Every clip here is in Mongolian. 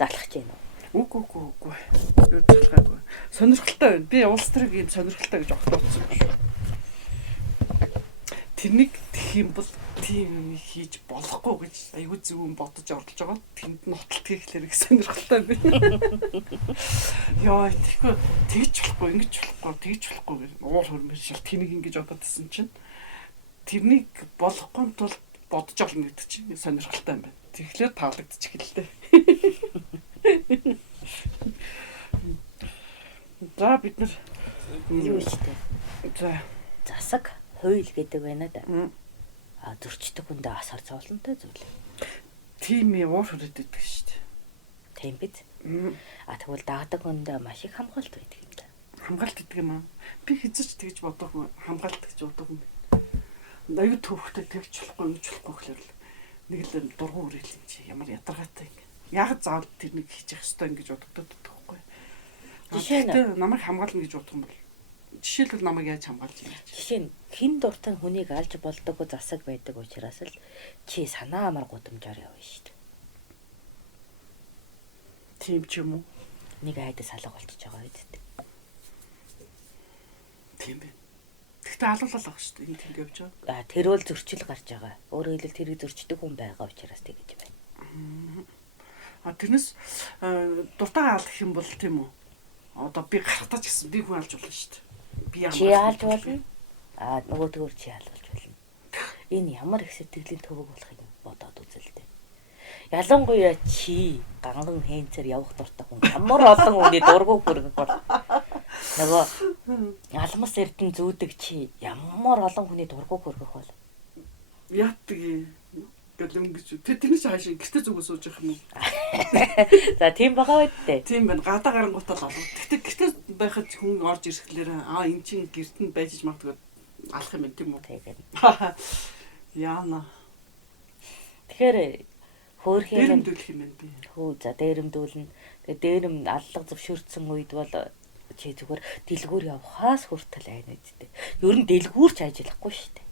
залах гэж байна уу? Үгүй. Юу залхаагүй. Сонирхолтой байна. Би улс төрийг ийм сонирхолтой гэж огтодсон шүү. Тэрнийг тэх юм бол тийм хийж болохгүй гэж аюу зөвөн бодож оролж байгаа. Тэнд нь хотолт хийхлээр их сонирхолтой байна. Яа, тэгэхгүй тэгж болохгүй, ингэж болохгүй, тэгж болохгүй гэж уур хөрмөр шал тэнийг ингэж бододсон чинь тэрнийг болохгүй тул бодож олно гэдэг чинь сонирхолтой юм байна. Тэгэхээр таалагдчих гэлээ. За бид нар юу ихтэй. За Засаг хууль гэдэг байна да. Зөрчдөг хүндээ асар зовлонтой зүйл. тийм уур хүрээд байдаг шүү дээ. Тийм биз? Тэгвэл даадаг хүндээ маш их хамгаалт байдаг юм да. Хамгаалт гэдэг юм аа. Би хизэж тэгж бодоогүй хамгаалт гэж бодоогүй юм байна. Аюу төвхтэй тэгж болохгүй, ингэж болохгүй гэхэл нэг л дургуун үрэл юм чи ямар ядаргаатай юм. Яг заавал тэрнийг хийж явах хэрэгтэй ингэж боддог байхгүй. Жишээ нь намайг хамгаална гэж бодох юм бол жишээлбэл намайг яаж хамгаалж юм бэ? Жишээ нь хин дуртай хүнийг алж болдоггүй засаг байдаг учраас л чи санаа амар гудамжаар явна шүү дээ. Тийм ч юм уу? Нэг айдас алга болчихж байгаа үстэй. Тийм бэ. Тэгтээ алуулаад байгаа шүү дээ. Энэ тийм явж байгаа. Тэр бол зөрчил гарч байгаа. Өөрөөр хэлбэл тэрийг зөрчдөг хүн байгаа учраас тэгэж байна. Тэрнээс дуртай алах юм бол тийм үү? Одоо би гарахтаа ч гэсэн би хүн алж болно шүү дээ. Би Чи алж болно. Нөгөө төгөр чи алуулж болно. Энэ ямар их сэтгэлийн төвөг болох юм бодоод үзэл дээ. Ялангуяа чи ганган хэнцээр явах дуртай хүн ямар олон хүний дургуг хүргэх бол нөгөө алмас эрдэн зүүдэг чи ямар олон хүний дургуг хүргэх бол яатдаг гэлэн гэж тэрнээс хаашаа гэртээ зүгөө сууж явах юм уу? За тийм байгаа байдтэй. Тийм байна. Гадаа гарангуутаа л олов. Тэгтээ гэртээ байхад хүн орж ирэхлээр энэ чинь гэрт нь байж магадгүй алах юм тийм үү? Тэгээд яана. Тэгэхээр хөөрхийн дээрэмдүүлэх юм байна би. За дээрэмдүүлнэ. Тэгээд дээрэм аллах зөвшөөрсөн үед бол чи зүгээр дэлгүүр явахаас хүртэл айна үстэй. Ер нь дэлгүүрч ажиллахгүй шүү дээ.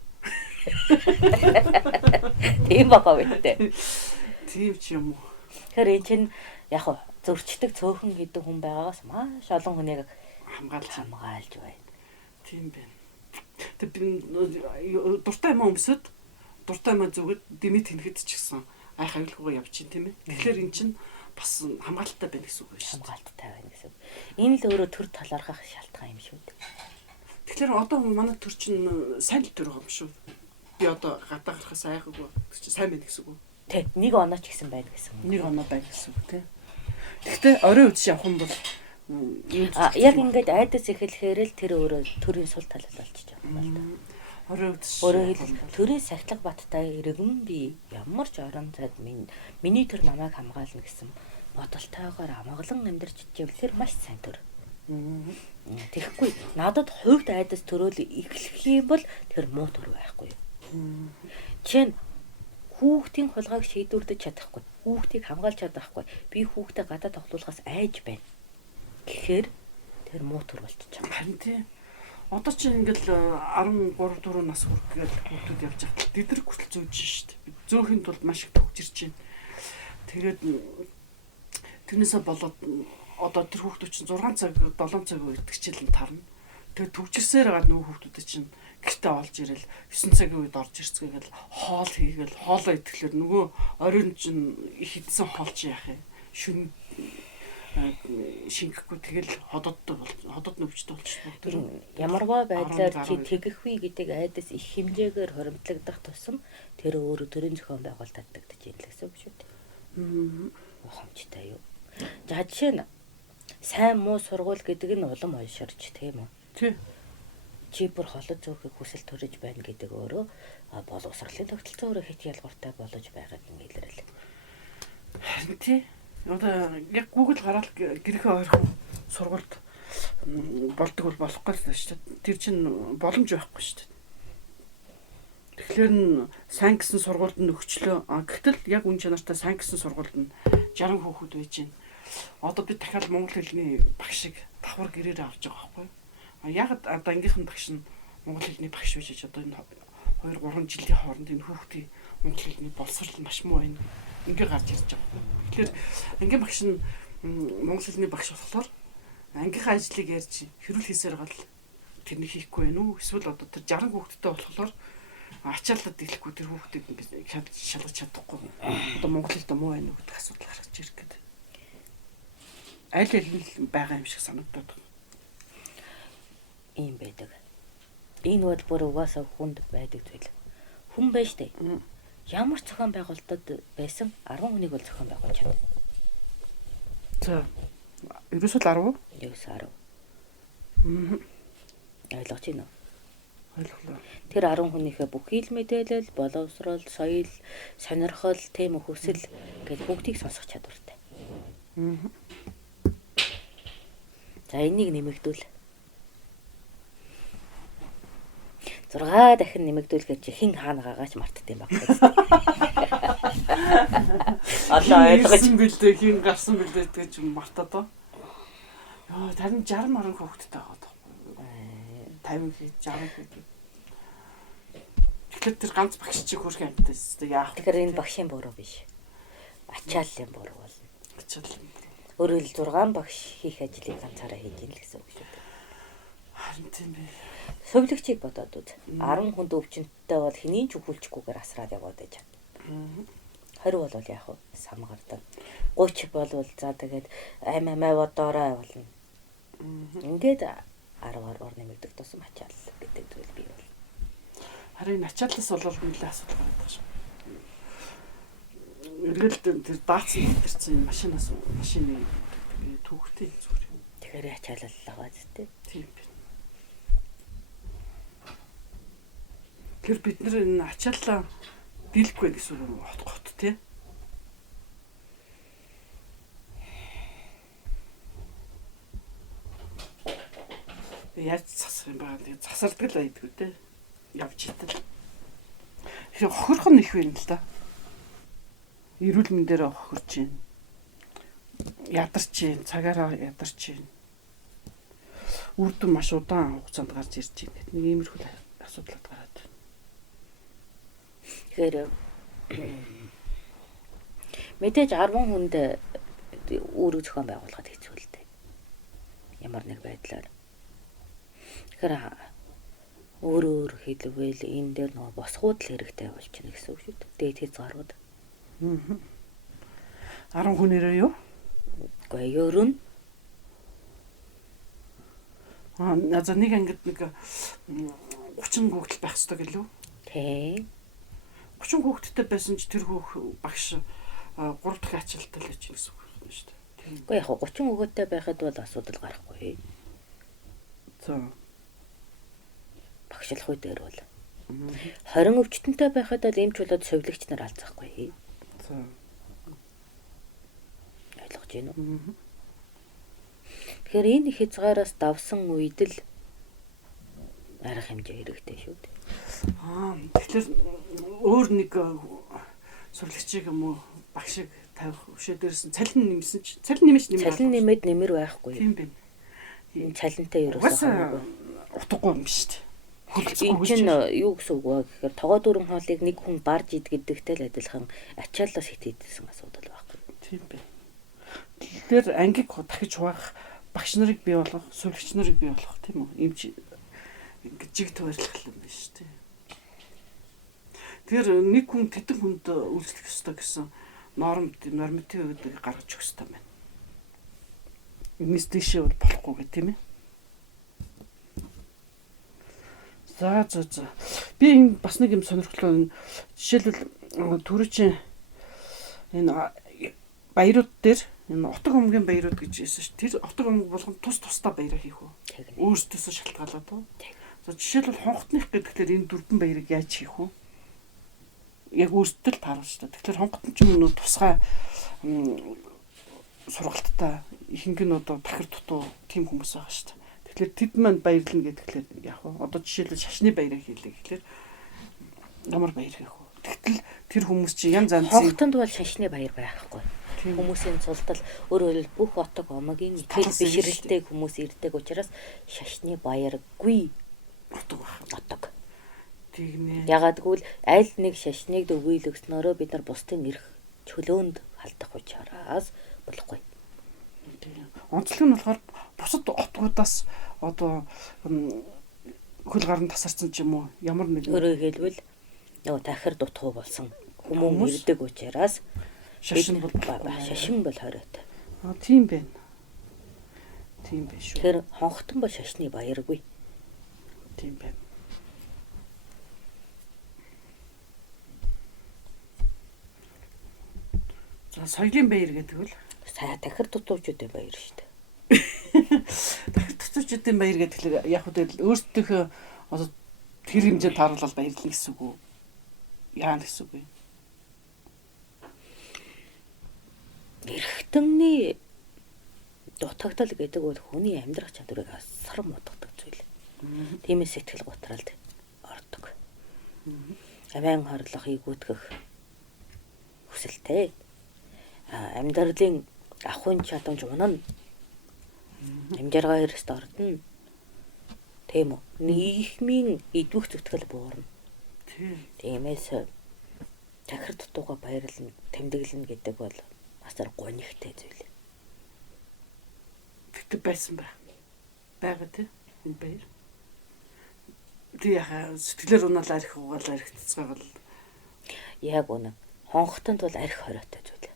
Тийм байгаа байдтэй. Тийм ч юм уу. Тэгэхээр энэ чинь яг зөрчдөг цөөхөн гэдэг хүн байгаагаас маш олон хүнийг хамгаалж байна. Тийм байна. Тэг би дуртай юм өмсөд дуртай юм зүгэд дэмий тэнхэд ч гэсэн айх аюулгүйгээр явж чинь тийм ээ. Тэгэхээр эн чинь бас хамгаалалттай байна гэсэн үг шүү дээ. Хамгаалалттай байна гэсэн. Энэ л өөрөө төр талархах шалтгаан юм шүү дээ. Тэгэхээр одоо манай төр чинь сайн л төр байгаа юм шүү. Би одоо гадаа гарахаас айхаггүй. Тэр чинь сайн байна гэсэн үг. Тэг, нэг оноо ч гэсэн байна гэсэн. Нэг оноо байна гэсэн үг тийм. Гэхдээ орой үдши явах юм бол яг ингээд айдас эхлэхээр л тэр өөрөө төрийн сул талал болчихж байгаа юм байна. Орой үдши. Өөрөөр хэлбэл төрийн сахилга баттай иргэн би ямар ч орон зайд миний төр намайг хамгаална гэсэн бодолтойгоор амгалан амьдарч ичээвэл тэр маш сайн төр. Тэгэхгүй надад хувьд айдас төрөөл эхлэх юм бол тэр муу төр байхгүй. Чин хүүхдийн хулгайг шийдвэрлэж чадахгүй, хүүхдийг хамгаалж чадахгүй, би хүүхдээ гадаа тоглуулахаас айж байна. Гэхээр тэр муу төр болчихж байгаа. Харин тийм. Одоо чи ингээл 13 4 нас хүргээл хүүхдүүд явж байгаа. Дэдрэг хүртэл зөөж шít. Зөөхөнд бол маш их төгжирч байна. Тэгээд тэрнээсээ болоод одоо тэр хүүхдүүд чинь 6 цаг 7 цаг үдгчил нь тарна. Тэгээд төгжирсээр байгаа нүү хүүхдүүд чинь гэртээ олж ирэл 9 цагийн үед орж ирцгээгээл хоол хийгээл хоолоо идэхлээр нөгөө оройн чинь их идсэн хоол чи яах юм? Шүн шингэхгүй тэгэл ходод нөвчтэй болчихсон. Тэр ямарваа байдлаар чи тэгэх вэ гэдэг айдас их хэмжээгээр хоримтлагдах тусам тэр өөрөө төрийн зохион байгуулалт татдагч юм л гэсэн үг шүү дээ. Ухамжтай юу. За жишээ нь сайн муу сургууль гэдэг нь улам ойширч тийм үү? Тийм. Чи бүр холод зөөхийг хүсэл төрөж байна гэдэг өөрөө боловсролын тогтолцоо өөрөө хит ялгууртай болж байгаад нэлэрэл. Харин тий. Одоо яг Google гараад гэрхээ ойрхон сургуульд болдог бол болохгүй л шүү дээ. Тэр чинь боломж байхгүй шүү дээ. Тэгэхээр нь сайн гэсэн сургуульд нь өгчлөө. Гэтэл яг үн чанартай сайн гэсэн сургуульд нь 60 хүүхэд байж байна. Одоо би дахиад монгол хэлний багшиг давхар гэрээр авч байгаа байхгүй. Яг одоо ангийнхан багш нь монгол хэлний багш байж одоо энэ 2 3 жилийн хооронд энэ хүүхдийн монгол хэлний боловсрол маш муу байна. ингээ гарч ирж байгаа. Тэгэхээр ангийн багш нь монгол хэлний багш болохоор ангийнхаа ажлыг ярьж хэрүүл хийсээр гал тэрнийг хийхгүй байх уу? Эсвэл одоо тэр 60 хүүхэдтэй болохоор ачаалаад дийлэхгүй тэр хүүхдийг ингээд шалгаж чадахгүй. Одоо монгол хэлтэй муу байна уу гэдэг асуудал гарч ирэх гэдэг. Аль нь байгаа юм шиг санагдаад байна. Ийм байдаг. Энэ бол бүр угаасаа хүнд байдаг зүйл. Хүн байж тээ. Ямар зохион байгуулалтад байсан 10 хүнийг бол зохион байгуулж чадна. За. Ерөөсөө 10? Ерөөсөө 10. Ойлгож байна уу? Ойлголоо. Тэр 10 хүнийхээ бүхий л мэдээлэл, боловсрол, соёл, сонирхол, тэм хүсэл гэж бүгдийг сонсох чадвартай. За энийг нэмэгдүүл. 6 дахин нэмэгдүүлэхээр чи хин хаана гаагаач мартдсан баг. Одоо ойлгож бэлдээ хин гарсан бэлдээ гэж мартаад ба. Йоо тань 60 маран хүүхэдтэй байгаа байхгүй. 50 хэд 60 хэд. Тэгэхээр тэр ганц багш чиг хөрх амттай яах вэ? Тэгэхээр энэ багшийн буруу биш. Ачааллын буруу болно. Ачааллын. Өөрөөр хэл 6 багш хийх ажлыг ганцаараа хийж ийн л гэсэн үг шүү дээ. Харин тийм ээ. Сувлагчийг бодоод үз. 10 хүнд өвчнөдтэй бол хэний ч өгүүлчихгүйгээр асраад яваад байж чад. 20 бол яах вэ? Самгардаг. 30 болвол за тэгээд амиа бодоорой болно. Ингээд 10-10 нэмэгдэх тусам ачаал гэдэг зүйл бий бол. Харин ачааллаас бол нэлээд асуудал гараад байгаа шүү. Эргэлт тэр даацсан тэрсэн машины түүхтэй зүгээр. Тэгэхээр ачаалал байгаа зү. Тийм байна. Тэр бид нар энэ ачааллаа дийлэхгүй гэсэн үг хот тий. Яаж засах юм бэ? Засардаг л байдгүй тий. Явж итэл. Тэр хохирхон их байна л да. Эрүүл мэндээр хохирч байна. Ядарч байна, цагаараа ядарч байна. Үр дүн маш удаан хугацаанд гарч ирж байна. Нэг иймэрхүү асуудал гараад байна. Тэгэхээр мэдээж 10 хүнд үүрэг зохион байгуулахад хэцүү л дээ. Ямар нэг байдлаар. Тэгэхээр өөр хэлвэл энэ дээр нөгөө босгууд л хэрэгтэй болчихно гэсэн үг шүү дээ. Дээд хязгаарууд. 10 хүнээрээ юу? Гэхдээ ерөн за нэг ангид нэг 30 хүүхдэл байх ёстой гэлөө. Тий. 30 хүүхдтэй байсан ч тэр багш 3 дахь ачаалттай л гэж гэсэн үг байна шүү дээ. Гэхдээ яг 30 хүүхэдтэй байхад бол асуудал гарахгүй. За. Багшлах үе дээр бол 20 өвчтөнтэй байхад бол эмч болоод сувлагч нар алзахгүй. За. Ойлгож байна уу? Тэгэхээр энэ хязгаараас давсан үед л арга хэмжээ хэрэгтэй шүү дээ. Тэгэхээр өөр нэг сувлагчийг юм уу багшиг тавих өшөө дээрсэн цалин нэмсэн чи цалин нэмээд нэмэр байхгүй. Тийм байна. Энэ цалинтай ерөөсөө утгагүй юм шүү дээ. Энэ чинь юу гэсэн үг вэ гэхээр тогоо дөрөн хоолыг нэг хүн барж идэгдэгтэй л адилхан ачааллаас хитээдсэн асуудал байхгүй. Тийм байна. Тэгэхээр ангийг дахиж хуваах багш нарыг бий болгох, сувлагч нарыг бий болгох тийм үү? Ийм ингэж жиг төвөрлөх юм байна шүү дээ. Тэгэхээр нэг хүн тэдэн хүнд үйлчлэх ёстой гэсэн норматив үүдийг гаргаж өгөх ёстой байна. Энэс дэшээ бол болохгүй гэх тийм ээ. За. Би энэ бас нэг юм сонирхолтой. Жишээлбэл түрүүчийн энэ баярууд дээр энэ отог омгийн баярууд гэж хэлсэн шүү. Тэр отог омг болгон тусдаа баяраа хийх үү? Өөрсдөөсөө шалтгаалаад уу? За жишээлбэл хонхотных гэдгээр энэ дөрвөн баярыг яаж хийх үү? Яг өөрсдөө л тааруулж шүү. Тэгэхээр хонготон ч юм уу тусгай сургалттай ихэнх нь одоо тахир дутуу тийм хүмүүс байгаа шүү. Тэгэхээр тэд манд баярлна гэдгээр яах вэ? Одоо жишээлбэл шашны баяраа хийлээ гэхэлэр ямар баяр хийх вэ? Тэгтэл тэр хүмүүс чинь янз янзын хонготонд бол шашны баяр байхгүй. Хүмүүсийн цултал өөрөөр хэлбэл бүх отог омгийн итгэл бишрэлтэй хүмүүс ирдэг учраас шашны баяргүй отог. Тэгнэ. Ягаад гэвэл аль нэг шашныг өгөөл өгснөөрөө бид нар бусдын эрх чөлөөнд халдах учраас болохгүй. Онцлог нь болохоор бусад отгуудаас одоо хөл гарн тасарсан ч юм уу ямар нэгэн Өөрөөр хэлбэл нөгөө тахир дутуу болсон хүмүүс ирдэг учраас шашин бол шашин бол хориотой. Тийм байна. Тийм байх шүү. Тэгэхээр хонхтон бол шашны баяргүй. Тийм байна. За соёлын баяр гэдэг үл Сая тахир дутуучуудын баяр шүү дээ. дахид төцөчүүдийн баяр гэдэг яг үгүй өөрсдийнхөө одоо тэр хэмжээнд тааруулаад баярлна гэсэн үг үү? Яа гэсэн үг вэ? Эрхтэнний дутагдал гэдэг бол хүний амьдрах чадварыг асар модгодог зүйл. Тиймээс сэтгэл готралд ордог. Амин хорлохыг гүйтгэх хүсэлтэй. Амьдралын ахуйн чадамж унана. Амжиргаа хэрэгт ордно. Тийм үү? Нийгмийн идвэх зүтгэл буурна. Тиймээс тахир дутууга баярлна, тэмдэглэнэ гэдэг бол асар гонигтай зүйл. Тэгтээ байсан ба. Бага тий. Энэ баяр. Тэг яха сэтгэлээр унаал арх угаал архицгаал. Яг үнэ. Хонхтонд бол арх хориотой зүйл.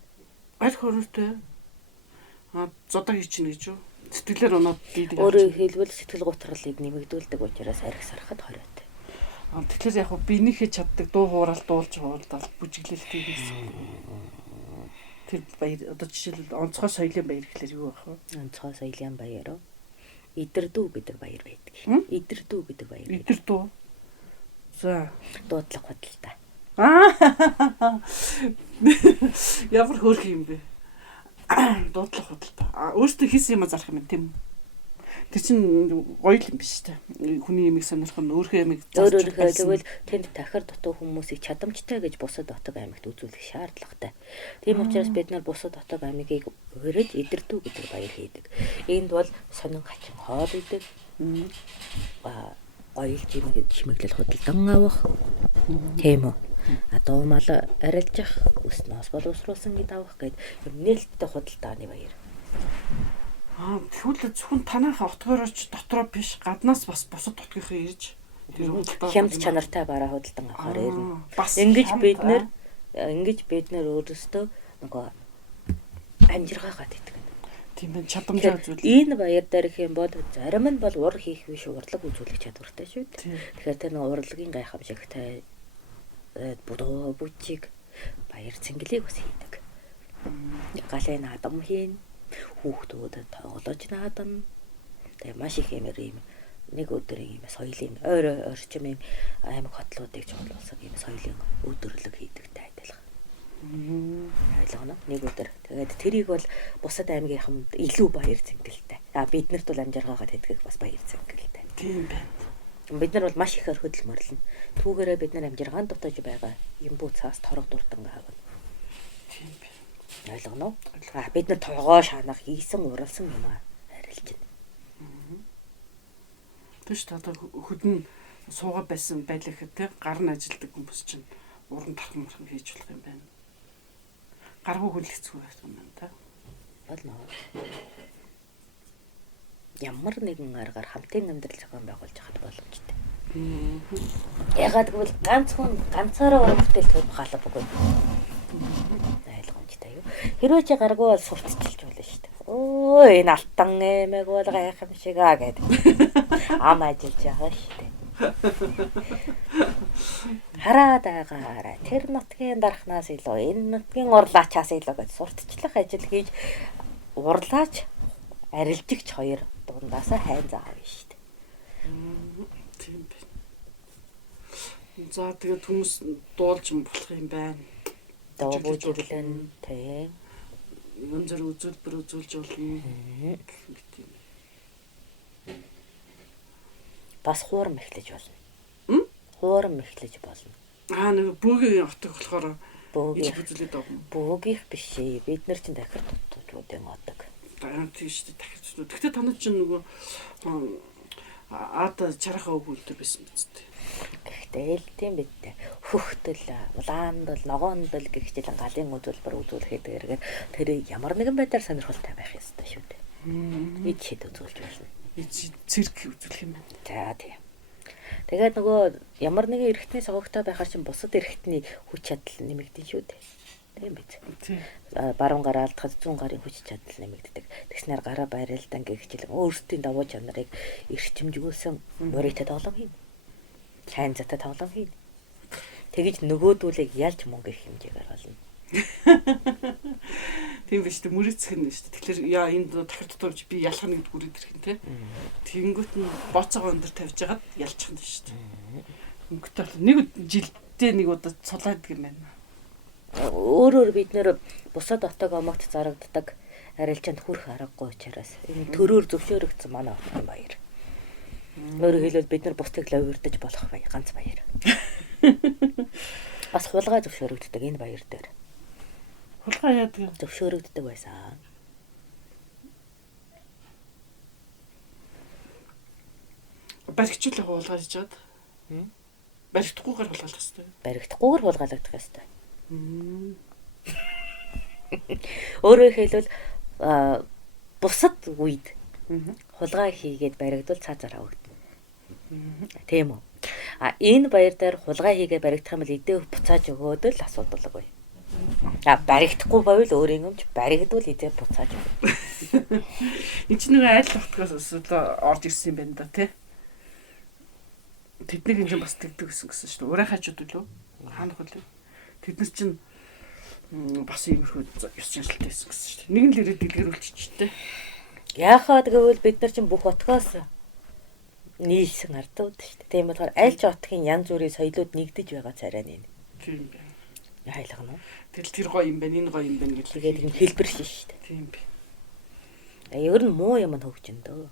Арх хориотой. Зодоо хийчихнэ гэж юу? Сэтгэлээр унаад дийдэг. Өөрөөр хэлбэл сэтгэл готролыг нэмэгдүүлдэг учраас арх сарахад хориотой. Тэгэхээр яг биенийхээ чаддаг дуу хуурал дуулж хуулдал бүжиглэлтэй гэсэн. Тэр баяр одоо жишээлбэл онцгой соёлын баяр гэхэлэр юу байх вэ? Онцгой соёлын баяр. Идэрдүү гэдэг баяр байдаг. Идэрдүү гэдэг баяр. Идэрдүү. За, Дуудлага худалдаа. Ямар хөөрх юм бэ? Дуудлага худалдаа. Өөртөө хийсэн юм зарах юм тийм. Тэр чинь гоё юм биш үү? Хүний ямиг сонирхох нь өөрхөө ямиг Өөрөөр хэлбэл тэнд тахир дутуу хүмүүсийг чадамжтай гэж бусад хотог аймагт үзүүлэх шаардлагатай. Тийм учраас бид нар бусад хотог аймгийг өрөж идэрдүү гэдэг баяр хийдэг. Энд бол сонин хачин хоол идэг. Ойл чимэглэл худалдан авах. Тийм үү? Дуу мал арилжих, өснөөс боловсруулсан гэд авах гэд нээлттэй худалдааны баяр. Тэгвэл зөвхөн танайхаа отгоорооч дотроо биш гаднаас бас бусад хотгийнхаа ирж тэр худалдаа хямд чанартай бараа худалдан авахаар ирнэ. Бас Ингэж бид нар өөрөөсөө нөгөө амжиргаагаад идэг. Тийм байна. Чадамжаа үзүүл. Энэ баяр дээрх юм бол зарим нь бол ур хийх биш урлаг үзүүлэх чадвартай шүү дээ. Тэгэхээр тэр нэг урлагийн гайхамшигтай будуу бүчиг баяр цэнгэлийг бас хийдэг. Галын адам хийн, хүүхдүүдэд тоглож наадам. Тэгээ маш их юм нэг өдрийн юм соёлын орчмын аймаг хотлуудыг чуулгасан юм соёлын өдөрлөг хийдэгтэй адилхан. Ойлгоно. Нэг өдөр. Тэгээд тэрийг бол бусад аймгийнхан илүү баяр цэнгэлтэй. Бид нарт бол амжиргаагаад хэдгэх бас баяр цэнгэлтэй. Тийм байна. Бид нар бол маш их хөдөл мөрлөн. Түүгээрээ бид нар амжиргаанд дутаж байгаа юм бүү цаас торог дурдан аавна. Тийм байна. Ойлгоно. Бид нар тоогоо шанах хийсэн уралсан юм арилж байна. Тэш та одоо хөдөн суугаад байсан байлах те гар нь ажилдаг хүмүүс чинь уран тархан мархан хийж болох юм байна. Гаргүй хөл хэцүү байх юм байна та. Болно. Ямар нэгэн аргаар хамтын амьдрал зохион байгуулж хад боломжтой. Ягаад гэвэл ганцаараа уран бүтээл төрөх албагүй. Ойлгомжтой юу? Хэрвээ чи гаргүй бол сурталчилж болно шүү дээ. Өө энэ алтан эмэг бол гайхамшиг гэдэг. Ам ажиллаж байгаа шүү дээ. Хараад байгаарай. Тэр нутгийн дарахнаас илүү энэ нутгийн урлаачаас илүү гэж сурталчлах ажил хийж урлаач арилжигч хоёр дундаасаа хайн заав шүү дээ. Тийм байна. За тэгээд хүмүүс дуулж болох юм байна. Дуу бүжиглэн тий. Янз бүр үзүүлбэр үзүүлж болно. Бас хуурам эхлэж болно. Хуурам эхлэж болно. Нэг бөөгийн отог болохоор Бөөгийн үзүүлээд байгаа юм. бөөгийнх биш ээ. Бид нар чинь дахир дутуудын одог. Тийм шүү дээ. Дахиж зү. Гэхдээ танад чинь нөгөө аад чарахаа өгүүлдэг байсан биз дээ. Тэгэл тийм биз дээ. Хөхтөл, улаандал, ногоондол гэх чилэн галын үзүүлбэр үзүүлэхэд тэргээр тэр ямар нэгэн байдлаар сонирхолтой байх ёстой шүү дээ. Ид хэд үзүүлж болно. Цирк үзүүлэх юм байна. За тийм. Тэгээд нөгөө ямар нэгэн эргэтний согогтой байхаар чинь бусад эргэтний хүч чадал нэмэгдэн шүү дээ. Тийм биз. Тийм. Баруун гараа алдахад зүүн гарын хүч чадал нэмэгддэг. Тэгснээр гараа байралдан гэх чилэн өөрсдийн давуу чанарыг эрчимжүүлсэн мөрөйтэй тоглоом хийнэ. Сайн затай тоглоом хийнэ. Тэгэж нөгөөдүүлэг ялж мөнгө их хэмжээгээр болно. Тийм биш үү мөрөцөх нь шүү дээ. Тэгэхээр яа энд дахир дутууж би ялах нэг бүрээд ирэх нь те. Тэнгүүт нь боцоогоо өндөр тавьж хагаад ялчих нь шүү дээ. Өнгөтэй бол нэг жилдээ нэг удаа цулаадаг юм байна. Өөрөөр бид нэр бусад отог омогт зарагддаг арилжаанд хүрэх аргагүй учраас энэ төрөөр зөвшөөрөгдсөн манай отын баяр. Өөрөөр хэлбэл бид нар бусдыг лавирдаж болох баяр, ганц баяр. Бас хулгай зөвшөөрөгддөг энэ баяр дээр. Хулгай яадаг зөвшөөрөгддөг байсан. Баригчлах хулгай хийж чад. Баригдахгүйгээр хулгайлах хэрэгтэй. Баригдахгүйгээр хулгайлагдах ёстой. Өөрөөр хэлбэл бусад үед хулгай хийгээд баригдвал цаазаар авагдана. Тийм үү? Энэ баяр дээр хулгай хийгээд баригдах юм бол эдээ буцааж өгөөд л асуудалгүй. Баригдахгүй байвал өөрийн өмч баригдвал эдээ буцааж өгнө. Энд чинь нэг айл тогтгоос асуудал орж ирсэн юм байна да тий. Тэднийг энэ бас тэгдэг гэсэн шүү дээ. Ураа хажууд үлээ. Хаанах үлээ. Тэд нар чинь бас иймэрхүү ёс жанртай байсан гэсэн шүү дээ. Нэг нь л ирээд дэлгэрүүлчихтэй. Яахад гэвэл бид нар чинь бүх отгоос нийлсэн ардууд шүү дээ. Тийм болохоор аль ч отгийн янз бүрийн соёлууд нэгдэж байгаа царай нэ. Тийм байна. Хайлах нь. Тэгэл тэр гоё юм байна, энэ гоё юм байна гэж тэгээд энэ хэлбэр шин шүү дээ. Тийм би. Ер нь муу юм хөгжин дөө.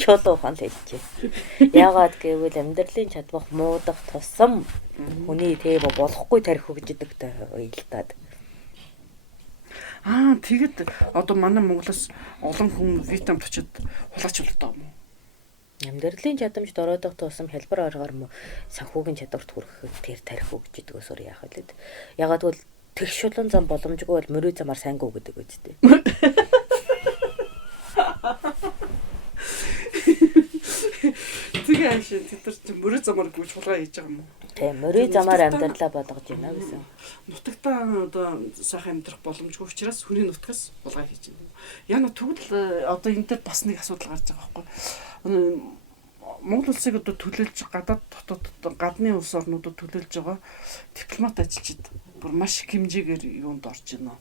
Шууд ухаан л хэлчихэ. Яагаад гэвэл амьдралын чадвах муудах тусам хүний тийм болохгүй тарих хөгжидэгтэй уялдаад. Тэгэд одоо манай Монголоос олон хүн Вьетнамд очиод хулгайч болдог юм уу? Амьдралын чадамж доройдох тусам хэлбэр аргаар санхүүгийн чадварт хүрэхэд тэр тарих хөгжидэгөөс өөр яах вэ? Яагаад гэвэл тэгш шулуун зам боломжгүй бол мөрөө замаар сайнгүй гэдэг үстэй. Тэгээ аашаа тэд нар чи мөрөө замаар гүйж хулгай хийж байгаа юм уу? Тийм, мөрөө замаар амьдралаа болгож байна гэсэн. Нутагтаа одоо сайхан амьдрах боломжгүй учраас хүний нутгаас хулгай хийж байна. Яна тэгвэл одоо энэ дээр бас нэг асуудал гарч байгаа байхгүй. Монгол улсыг одоо төлөөлж гадаад дотоод гадны улс орнуудад төлөөлж байгаа дипломат ажилчид бүр маш их хэмжээгээр юунд орж байна.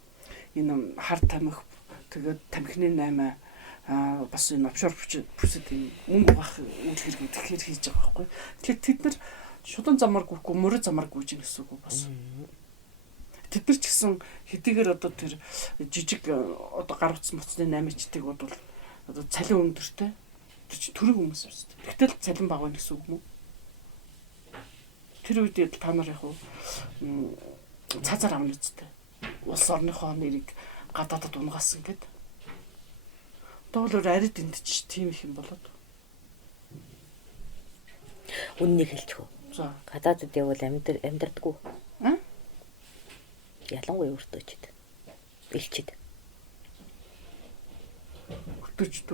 Энэ хар тамхи тэгээд тамхины 8 бас энэ офшор бүсэд мөнгө авах үйл хэрэг тэгэхээр хийж байгаа байхгүй. Тэгэхээр тэд нар шулуун замаар гүйхгүй мөрөө замаар гүйж гэнэ гэсэн үг бас. Тэд нар ч гэсэн хэдийгээр одоо тэр жижиг одоо гар утсан моцны 8-чдыг бол одоо цалин өндөртэй тэр чи төрийн хүмүүс байна. Тэгтэл цалин бага байна гэсэн үг мүү? Тэр үед та нар яг цаазаар авна үстэй. Улс орныхоо нэрийг гадаадад унгаасан гэд. Доолоор арид эндч тийм их юм болоод. Үннийг хэлчихв. За. Гадаадд явбал амьдрдаггүй. Ялангуяа өртөөчд. Илчид. Өртөөчд.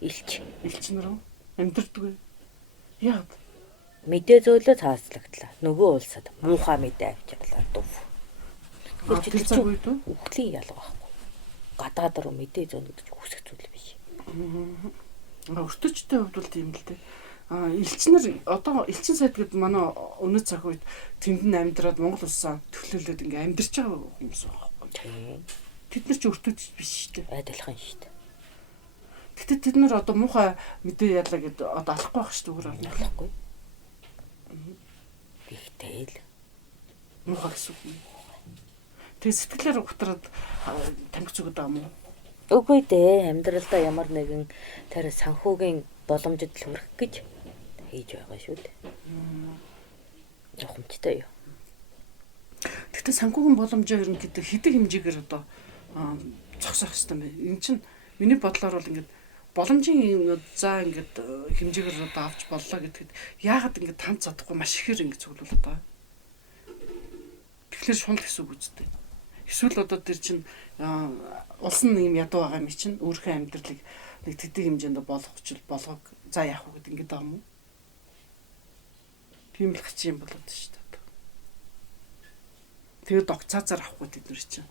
Илч нар амьдрдаггүй. Яад. Мэдээ зөөлөө цааслагдлаа. Нөгөө улсад муухай мэдээ авчирлаа дув. Тэр цаг үед үхлийн ялгаа байхгүй. Гадаад руу мэдээ зөөнө гэж хүсэх зүйл биш. Өртөөчтэй хувьд бол тийм л дээ. Элчнэр одоо элчин сайд гэдэг манай өнөө цаг үед тэнд нь амьдраад Монгол улсаа төлөөлөд ингээм амьдарч байгаа хүмүүс байхгүй. Тэд нар ч өртөөч биш шүү дээ. Адилхан шүү дээ. Гэтэ тэд нар одоо муухай мэдээ ялла гэд одоо алахгүй байх шүү дээ өөрөө алахгүй. Ихтэй л муухай гэсэн үг. Тэгээ сэтгэлээр угтраад тамхи зүгд байгаа юм уу? Үгүй дээ. Амьдралдаа ямар нэгэн тэр санхүүгийн боломжид л хүрэх гэж хийж байгаа шүү дээ. Жохомжтой юу. Гэтэ санхүүгийн боломжоо ерөнхийдөө хэдэг хэмжээгээр одоо зогсоох хэрэгтэй юм. Энэ чинь миний бодлоор бол ингээд боломжийн юмнууд за ингээд хэмжээгээр одоо авч боллоо гэдгэд яагаад ингээд танд задахгүй маш ихээр ингээд зөвлөлөд байгаа. Тэгэхээр шунал гэсэн үг үстэй. Эсвэл одоо тэр чинь улс нь юм ядуу байгаа юм чинь өөрийнхөө амьдралыг нэг тэдэг хэмжээнд болгох за яах вэ гэдэг ингээд байгаа юм уу? Тийм л хачин юм болоод шүү дээ. Тэгээд догцаазаар авахгүй тэд нар чинь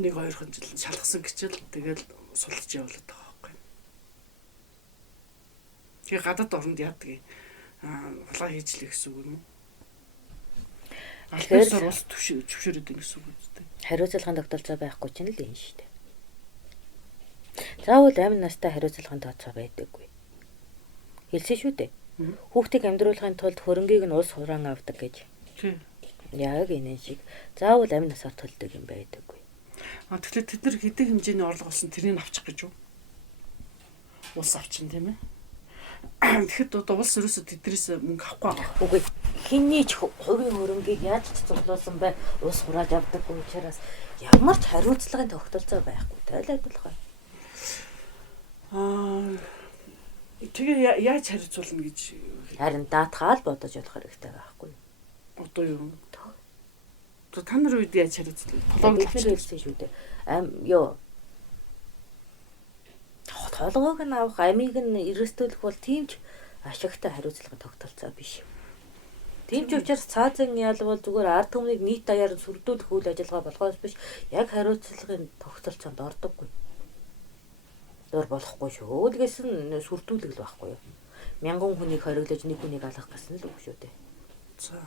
нэг 2 жил шалгасан гэчил тэгэл сулж явуулаад байгаа байхгүй. Тэгээ гадаад оронд яадаг хулгай хийжлэх гэсэн үг юм уу? Тэгэхээр улс төвшөрөд юм гэсэн үг үстэй. Хариуцлагын тогтолцоо байхгүй ч юм л юм шүү дээ. Заавал амин настай хариуцлагын тооцоо байдаггүй. Хэлсэн шүү дээ. Хүүхдийг амьдруулахын тулд хөрөнгийг нь улс хураан авдаг гэж. Тийм. Яг энэ шиг заавал амин насаар төлдөг юм байдаггүй. Тэгэхээр тэд нар хэдэн хэмжээний орлого олсон тэрийг авчих гэж юу? Улс авчин тийм ээ. Тэгэхэд одоо улс ерөөсө тэдрээс мөнгө авахгүй байгаа. Үгүй хинний ч хувийн хөрөнгийг яаж ч цуглуулсан бай улс хурааж авдаггүй учраас ямар ч хариуцлагын тогтолцоо байхгүй тайлбарлах. Тэгээ яаж хариуцуулна гэж харин даатгаал бодож явах хэрэгтэй байхгүй. Одоо юу? Та нар үед яаж хариуцлаа? Толгойг хэлсэн шүү дээ. Толгойг нь авах, амийг нь эргэстүүлэх бол тийм ч ашигтай хариуцлагын тогтолцоо биш. Тийм ч учраас цаазын ял бол зүгээр ард түмнийг нийт даяар сүрдүүлэх үйл ажиллагаа болохоос биш, яг хариуцлагын тогтолцоонд ордоггүй. Дөр болохгүй шүү. Өлгээс нь сүрдүүлэх л байхгүй юу? 1000 хүнийг хориглож нэг хүнийг алгах гэсэн л үг шүү дээ. За.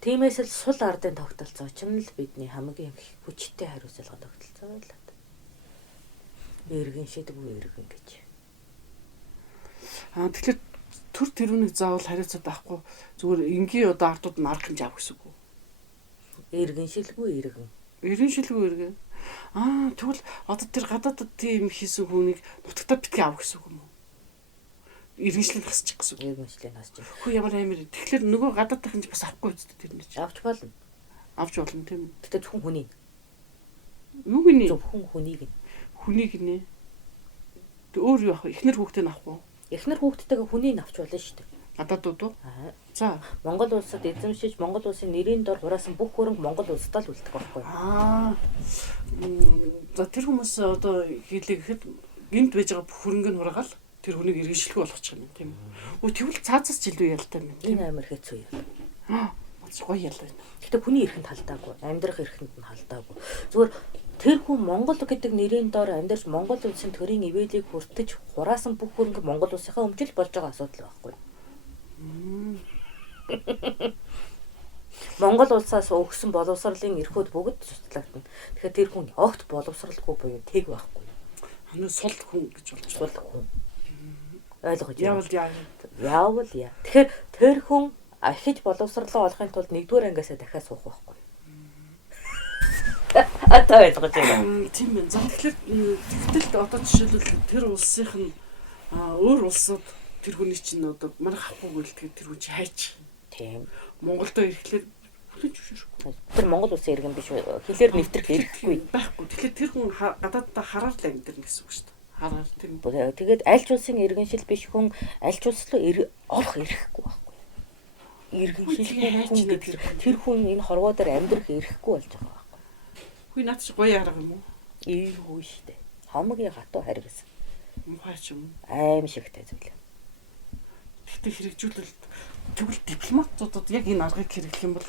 Тиймээс л сул ардын тогтолцоо ч нь л бидний хамгийн хүчтэй хариуцлагын тогтолцоо байлаа. Эргэн шийдэггүй эргэн гэж. Тэгэхээр төр тэрүүнийг заавал хариуцаад авахгүй зүгээр энгийн одоо ардууд нь арга хэмжээ авах гэсэн үг үү? Эргэн шилгүй эргэн. Эргэн шилгүй эргэн. Тэгвэл одоо тэр гадаадд тийм хийсэн хүнийг нутагтаа битгий авах гэсэн үг юм уу? Иргэншлийг хасчих гэсэн үг. Иргэншлийг хасчих. Хөө ямар амир. Тэгэхээр нөгөө гадаадах юм бас авахгүй үстэй тэр нэг. Авч болно. Авч болно тийм үү. Гэтэ зөвхөн хүний. Юу гинэ? Зөвхөн хүнийг нь. Хүнийг нэ. Тэг өөр юу авах вэ? Эхнэр хүүхдээ нь авах уу? Эхнэр хүүхдтэйгээ хүнийг авч болно шүү дээ. Гадаадууд уу? За. Монгол улсад эзэмшиж Монгол улсын нэрийн дор хураасан бүх хөрөнгө Монгол улсдаа л үлдэх байхгүй. За тэр хүмүүс одоо хийлээ гэхэд гинт байж байгаа бүх хөрөнгө нь хураагаал тэр хүнийг иргэншилгүй болгочих юм тийм үү. Тэгвэл цаацаас ч илүү ялтай юм. Энэ амар хэцүү юм. Гоё ялтай. Гэтэ хүний эрхэнд халдаагүй, амьдрах эрхэнд нь халдаагүй. Зүгээр тэр хүн Монгол гэдэг нэрийн дор амьдарч Монгол улсын төрийн ивэлийг хүртэж хураасан бүх хөрөнгө Монгол улсынхаа өмчил болж байгаа асуудал байхгүй. Монгол улсаас өгсөн боловсролын эрхүүд бүгд цуцлагдана. Тэгэхээр тэр хүн огт боловсралгүй буюу тэг байхгүй. Сул хүн гэж болж сул хүн. Ойлгож байна. Яавал яа. Тэгэхээр тэр хүн ахиж боловсролоо олохын тулд нэгдүгээр ангиасаа дахиад суух байхгүй. Атаа ойлгож байна. Тийм байна. За тэгэхээр одоо жишээлбэл тэр улсынх нь өөр улсууд тэр хүний чинь одоо манайх авахгүй гэлтэхэд тэр хүн чи хайч. Тийм. Монголдо ирэхлээр хүлээж зөвшөөрөхгүй. Тэр Монгол улсын иргэн биш хэлээр нэвтрэх хэрэггүй байхгүй. Тэгэхээр тэр хүн гадааддаа хараар л амьдрна гэсэн үг шүү дээ. Хараар тийм. Тэгээд аль ч улсын иргэншил биш хүн аль ч улс руу орох эрэхгүй байхгүй. Иргэншилгүй хүн гэдэг тэр хүн энэ хорвоо дээр амьдрах эрэхгүй болж байгаа байхгүй. Хүй наад чи гоё харга юм уу? Ийгүй шүү дээ. Хамгийн хатуу харгасан. Мухай ч юм. Аим шигтэй зүйл. Тэгтээ хэрэгжүүлэлт тэгвэл дипломатуудад яг энэ аргыг хэрэглэх юм бол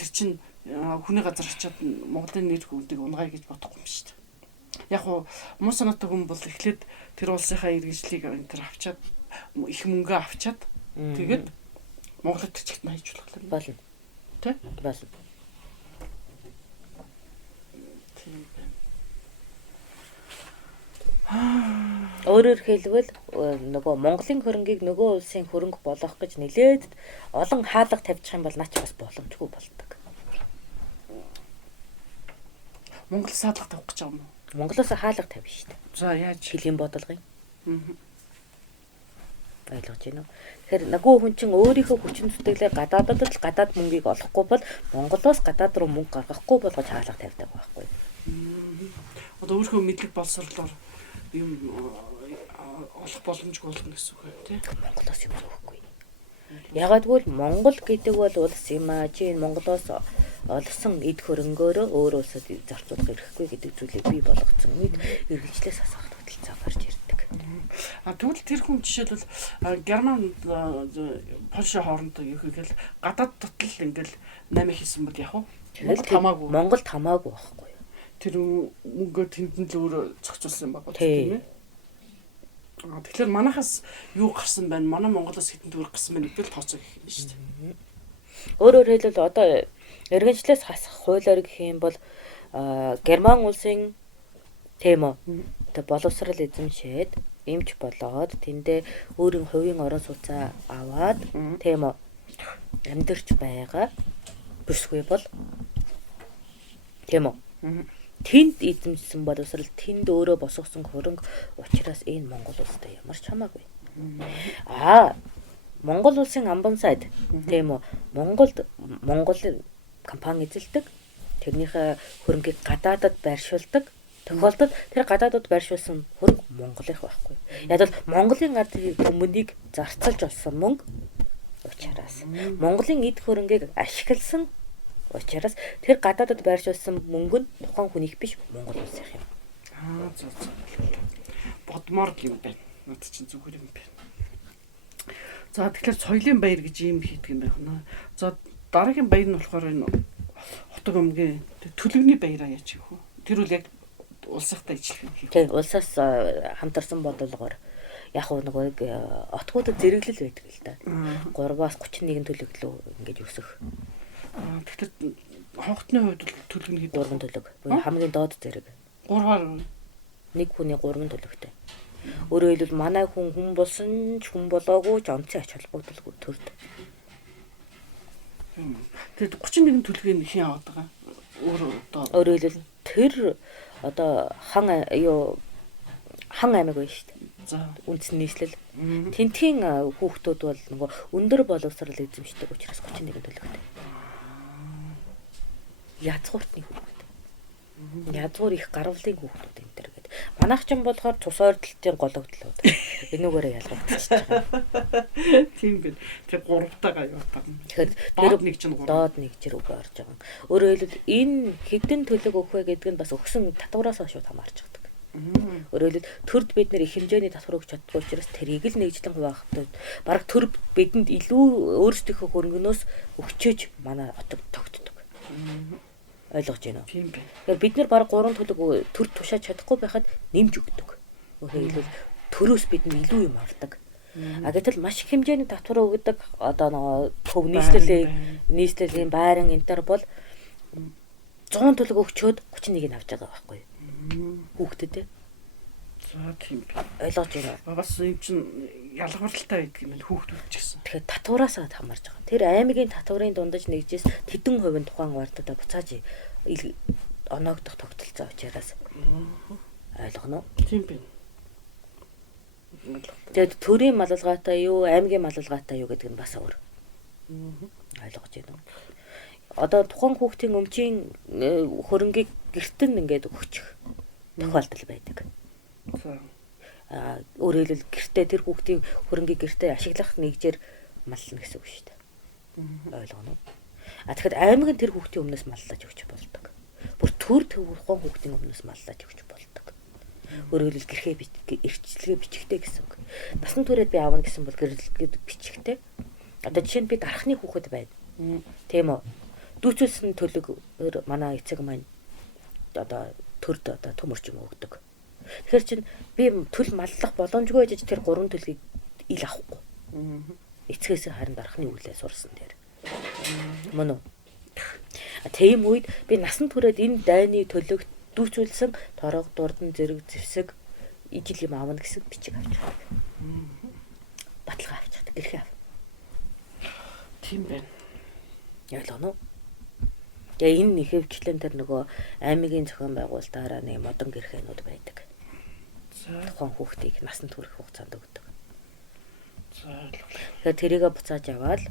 тэр чинь хүний газар очиад Монголын нэр хүндийг унгай гэж бодохгүй юм шүү дээ. Яг уу муу санаатай хүн бол эхлээд тэр улсынхаа иргэншлийг энэ төр авчаад их мөнгө авчаад тэгээд Монголд чигт найж болох юм болно. Тэ? Болно. Өөрөөр хэлбэл нөгөө Монголын хөрөнгийг нөгөө улсын хөрөнгө болгох гэж нэлээд олон хаалга тавьчих юм бол наач бас боломжгүй болдог. Монгол хаалга тавих гэж байгаа юм уу? Монголоос хаалга тавина шүү дээ. За яаж хэлийн бодлогын. Ойлгож байна уу? Тэгэхээр нөгөө хүн чинь өөрийнхөө хүчин зүтгэлээр гадаадад л гадаад мөнгийг олохгүй бол Монголоос гадаад руу мөнгө гаргахгүй болгож хаалга тавьдаг байхгүй. одоо өөрийнхөө мэдлэг боловсролоор юм олох боломжгүй болно гэсэн үг байна тий. Монголоос юм зөөхгүй. Ягаад гэвэл Монгол гэдэг бол улс юм аа. Чи энэ Монголоос олсон эд хөрөнгөөрөө өөр улсад зарцуулах эрхгүй гэдэг зүйлийг бий болгоцсон үед эргэлжлээс асах тогтолцоо гарч ирдэг. Тэгвэл тэр хүн жишээлбэл Герман Польш хоорондоо юу хийгээл гадаад дотол ингээл 8 хийсэн бол яг уу Монгол хамаагүй байхгүй юу? Тэр мөнгөө тэндэн л өөрөө зохицуулсан байгаа тийм ээ. Тэгэхээр манайхаас юу гарсан байна? Манай Монголоос хэдэн төгрөг гарсан байна гэдэл тооцоо гэх юм шүү дээ. Өөрөөр хэлбэл одоо эргэнжлээс хасах хуулиар гэх юм бол Герман улсын тийм үү? Тэг боловсрал эзэмшээд эмч болоод тэндээ өөрийн хувийн орон сууцаа аваад тийм үү? Амьдарч байгаа бүсгүй бол тийм үү? Тэнд эзэмшсэн боловсрал тэнд өөрөө босгосон хөрөнгө учраас энэ Монгол улстай ямар ч хамаагүй. Монгол улсын амбан сайд тийм үү? Монгол компани эзэлдэг. Тэрнийхээ хөрөнгийг гадаадад байршуулдаг. Тохиолдолд тэр гадаадад байршуулсан хөрөнгө Монголынх байхгүй. Яг бол Монголын ард түмнийг зарцалж олсон мөнгө учраас Монголын эд хөрөнгийг ашигласан учраас тэр гадаадад байршуулсан мөнгө нь тухайн хүнийх биш Монгол улсынх юм. Зөв. Бодмоор юм байна. Над чинь зүгээр юм байна. За тэгэхээр соёлын баяр гэж юм хийдэг юм байна. За дараагийн баяр нь болохоор энэ хотог өмгийн төлөвний баяраа яачих вэ? Тэр үл яг улсынхтай ижилхэн хийх. Тийм, улсаас хамтарсан бодлогоор яг нэг отгуудад зэрэглэл байдаг л да. 3-аас 31 төлөглөө ингэж өсөх. Тэгэхээр хонхтны хувьд төлөвний 3 төлөг. Хамгийн доод зэрэг. 3-аар нэг хүний 3 төлөгтэй. Өөрөөр хэлбэл манай хүн болсон ч хүн болоогүй ч онцгой ач холбогдолгүй төрд. Тэгээд 31 төлөвийг хэн аваад байгаа? Өөрөөр хэлбэл тэр одоо хан аймаг байна шүү дээ. За үндсэн нийслэл. Тентхийн хүүхдүүд бол нөгөө өндөр боловсрал эзэмшдэг учраас 31 төлөвтэй. Язгууртны хүүхдүүд. Язгуур их гарвалын хүүхдүүд энэ төр гэдэг. Манайх ч юм болохоор цус ойртолтын гологдлууд. Энүүгээрээ ялгагдчихж байгаа. Тийм байна. Тэр гуравтайгаа юу таа. Тэгэхээр доод нэг чинь доод нэг зэрэг орж байгаа. Өөрөөр хэлбэл энэ хэдэн төлөг өгөх вэ гэдэг нь бас өгсөн татвараас шууд хамаарч байгаа. Өөрөөр хэлбэл төрд бид нэр их хэмжээний татвар өгч чаддгүй учраас тэрийг л нэгжлэн хуваахад бараг төр бидэнд илүү өөрсдийнхөө хөрөнгөнөөс өгчөөж манай отог тогтдог. Ойлгож байна уу? Тийм байна. Тэгэхээр бид нар бараг 3 төлөг төр тушааж чадахгүй байхад нэмж өгдөг. Өөрөөр хэлбэл төрөөс бид нь илүү юм авдаг. Гэтэл маш их хэмжээний татвар өгдөг одоо төв нийслэлийн байран энтер бол 100 төлөг өгчөөд 31-ийг авч байгаа байхгүй юу? Хүүхдэд. За тийм байна. Ойлгож байна. Бас юм чинь ялгарлалтай байдаг юм байна хүүхдүүд ч гэсэн. Тэгэхээр татвараас хамаарж байгаа. Тэр аймгийн татварын дундаж нэгжээс тэдэн хувийн тухайн вардаа буцааж оноогдох тогтолцоо учраас ойлгоно уу? Тийм байна. Тэгээд төрийн малалгаатай юу, аймгийн малалгаатай юу гэдэг нь бас өөр. Ойлгож байна уу? Одоо тухайн хүүхдийн өмчийн хөрөнгийг гэртэн ингээд өгчих тохиолдол байдаг. Өөрөөр хэлбэл гэртээ тэр хүүхдийн хөрөнгийг гэртээ ашиглах нэгжээр маллна гэсэн үг шүү дээ. Ойлгоно уу? Тэгэхээр аймаг нь тэр хүүхдийн өмнөөс маллаж өгч болдог. Бүр төр тухайн хүүхдийн өмнөөс маллаж өгч болдог. Өөрөөр хэлбэл гэрхээ эрхчлэгээ бичихтэй гэсэн үг. Насан туршид би аавна гэсэн бол гэрэлгээд бичихтэй. Одоо жишээ нь би дарахны хүүхэд байна. Тийм үү? Дүүцүүлсэн төлөг манай эцэг маань одоо төрд одоо төмөрч юм өгдөг. Тэгэхээр чинь би төл маллах боломжгүй гэж тэр 3 төлгийг ил авахгүй. Эцгээс харин дарахны үлээ сурсан дээр. Мөн үү? Тийм үед би насан туршид энэ дайны төлөгт дүүцүүлсэн торог дурдан зэрэг зэвсэг ижил юм аавна гэсэн бичиг авч байгаа. Баталгаа авч байгаа. Гэрхээ ав. Тийм байна. Ялгано уу? Тэгээ энэ нэхэвчлэн тэр нөгөө аймгийн зохион байгуулалтаараа нэг модон гэрхэнүүд байдаг. Тухайн хүүхдийг насан турш хугацаанд өгдөг. Тэгэхээр тэрийгэ буцааж аваад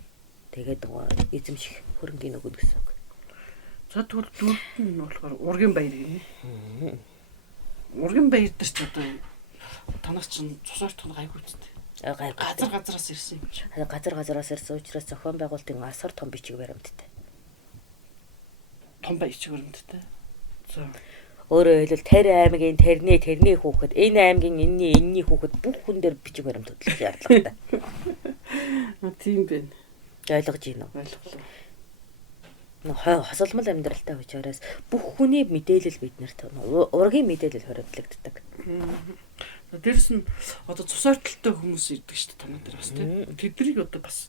тэгээд нөгөө эзэмших хөрөнгийг өгнө гэсэн үг. За тэгвэл дөрөвт нь болохоор ургийн баяр юм. урган баяр дээр ч одоо танаас чинь цус ортхон гайгүй үсттэй. Гайгүй. Газараас ирсэн юм чи. Газараас ирсэн учраас зохион байгуулалтын асар том бичиг баримттай. Том баярч өрөмдтэй. За. Өөрөөр хэлбэл тэр аймгийн тэрний хүүхэд, энэ аймгийн энэний хүүхэд бүх хүн дээр бичиг баримт хөтлөх шаардлагатай. Тийм байна. Ойлгож байна уу? Ойлголоо. Хосолмол амьдралтай учраас бүх хүний мэдээлэл биднэрт ургийн мэдээлэл хориодлогддог. Дээрс нь одоо цус ортолтой хүмүүс ирдэг шүү дээ танаа дээр бас тийм. Тэднийг одоо бас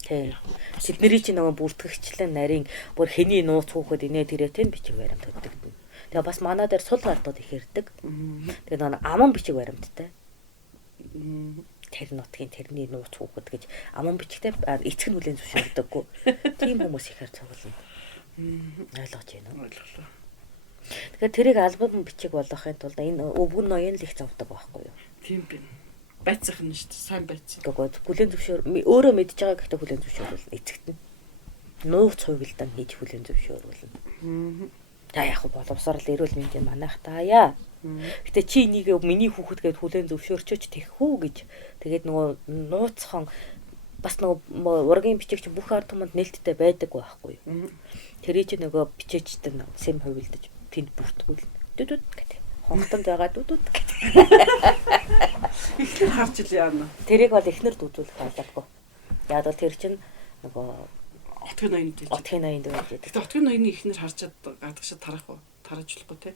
тийм. Тэдний чинь нөгөө бүртгэгчлэн нарийн бүр хэний нууц хүүхэд инээ тэрэ тийм бичиг баримт хөтлөгдөн. Тэгээ бас манай дээр сул гардууд их ирдэг. Тэгээ нөгөө аман бичиг баримттай. Тэр нутгийн тэрний нууц хүүхэд гэж аман бичгтэй эцэг нь хүлэн зөвшөөрдөггүй. Тийм хүмүүс ихээр цуглана. Ойлгож байна уу? ойлголоо. Тэгэхээр тэрийг альбом бичиг болгохын тулд энэ өвгөн ноён л их зовдөг байхгүй юу? Тийм байна. Байцах нь шүү дээ. Сайн байцсан. Тэгвэл хүлэн зөвшөөр өөрөө мэдж байгаа гэхдээ хүлэн зөвшөөрвөл эцэгт нь нууц хувилдан хийж хүлэн зөвшөөрвөл. За яг боловсрал эрүүл мэндийн манайх таая. Гэтэ чи энийг миний хүүхэд гээд хүлэн зөвшөөрчөөч тэхүү гэж тэгээд нөгөө нууцхан бас нөгөө ургийн бичигч бүх ард түмэнд нээлттэй байдаг байхгүй юу? Тэрий чи нөгөө бичээчтэй сэм хувилдаж тэнд бүртгүүл. Дүдүд гэдэг. Хонготонд байгаа дүдүд гэдэг. Ихнэр харж ил яана. Тэрийг бол ихнэр дүүжүүлэх болоогүй. Яг бол тэр чинь нөгөө Отгийн ноёнд гэж. отгийн ноёнд байж байдаг. Гэтэ отгийн ноёны ихнэр харчаад гадагшаа тарах уу? Тарааж болохгүй те.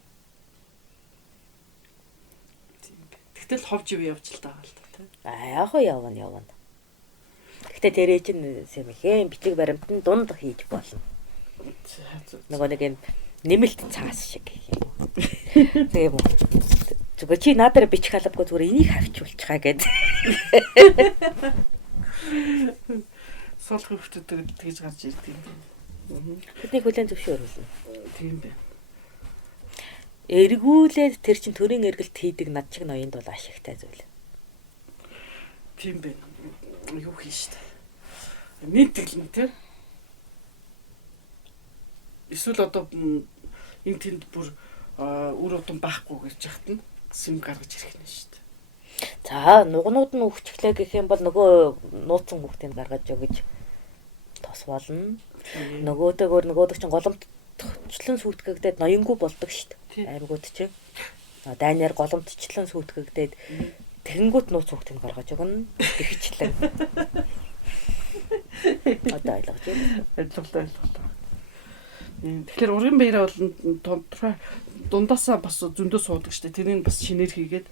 Тэгтэл ховж ив явж л байгаа л та те. Яг уу явна. Гэтэ тэрий чинь сэмхэн бичиг баримтанд дунд хийж болно. Нөгөө нэг юм нэмэлт цаас шиг. Тийм үү. Зүгээр чи надаар бичих албагүй зүгээр энийг хавчуулчихаа гэдэг. Сул хөвгтөд тэгж гарч ирдэг юм. Бидний хүлэн зөвшөөрүүлнэ. Тийм байна. Эргүүлээд тэр чин төрийн эргэлт хийдэг над чиг ноёнд бол ашигтай зүйл. Тийм байна. Юу хийн штэ. Нийтгэлэн тий. Эсвэл одоо энэ тэнд бүр үр удам байхгүй гэж яхад нь сим гаргаж ирэх нь штэ. За нугнууд нь өвчглээ гэх юм бол нөгөө нууцсан хүүхдийг гаргаж өгж тос болно. Нөгөөдөг чинь голомтчлан сүйтгэгдээд ноёнгүй болдог штэ. Аймагуд чинь. Дайнаар голомтчлан сүйтгэгдээд тэгэнгүүт нууц хүүхдийг гаргаж өгнө. Тэгчлэн. Одоо ойлгож байна. Ойлголоо. Тэгэхээр урган баяраа бол дундаасаа бас зөндөө суудаг штэ. Тэрийг бас шинээр хийгээд